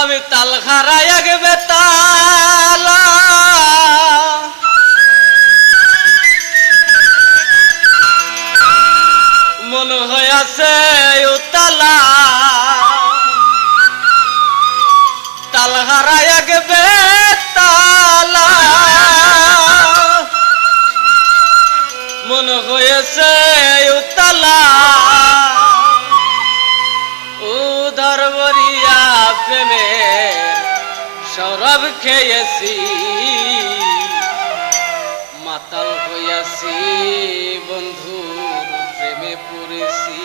আমি তাল খারায় আগে বেতা খেয়েছি, মাতাল হইয়াছি বন্ধুর প্রেমে পড়েছি।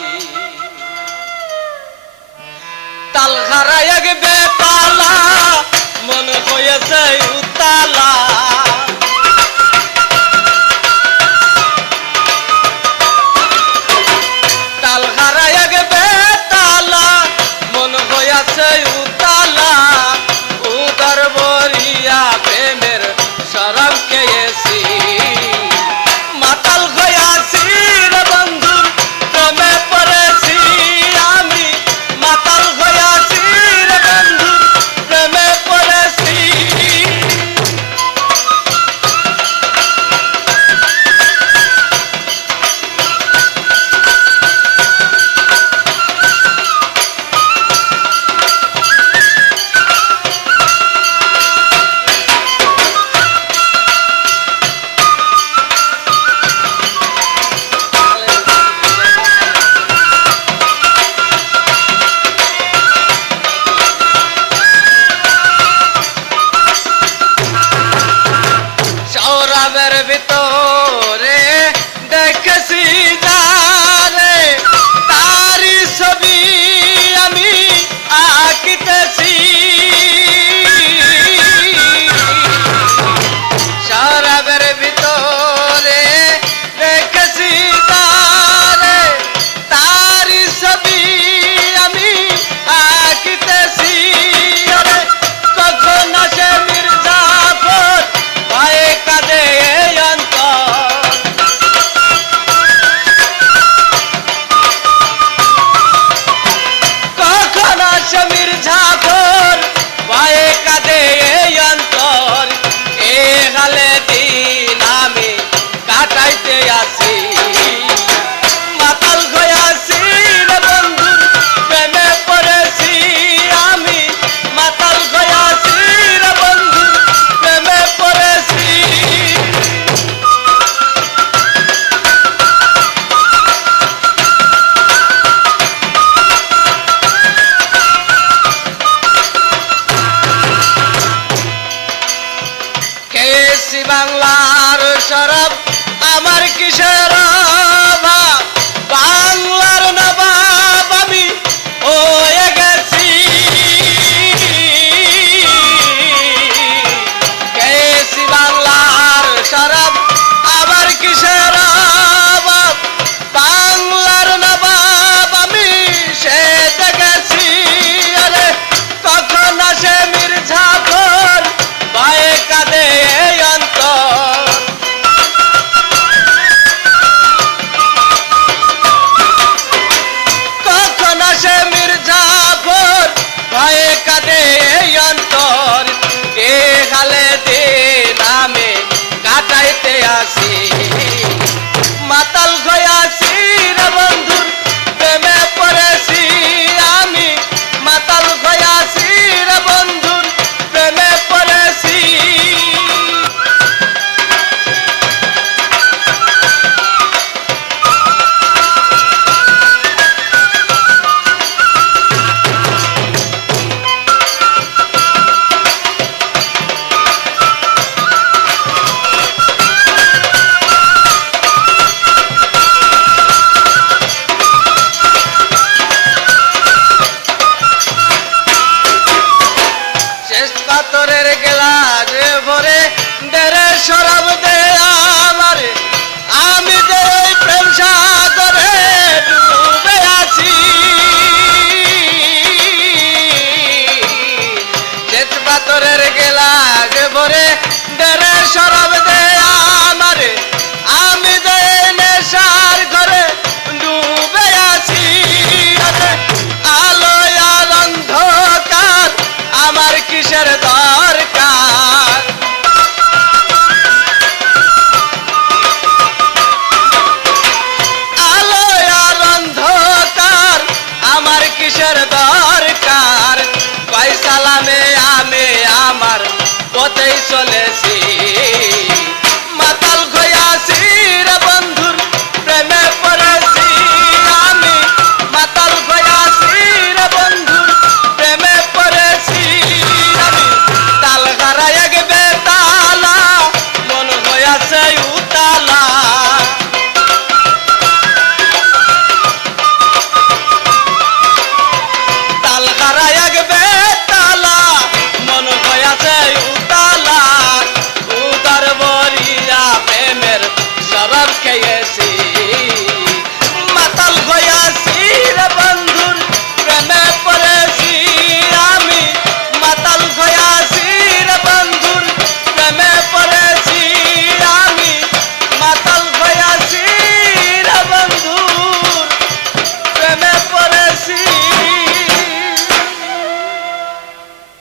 তাল হারায় বেতালা মনে হয়েছে উতালা। তাল হারায় বেতালা মনে হয়েছে উতালা। আতরের গ্লাস ভরে ডেরে সরাব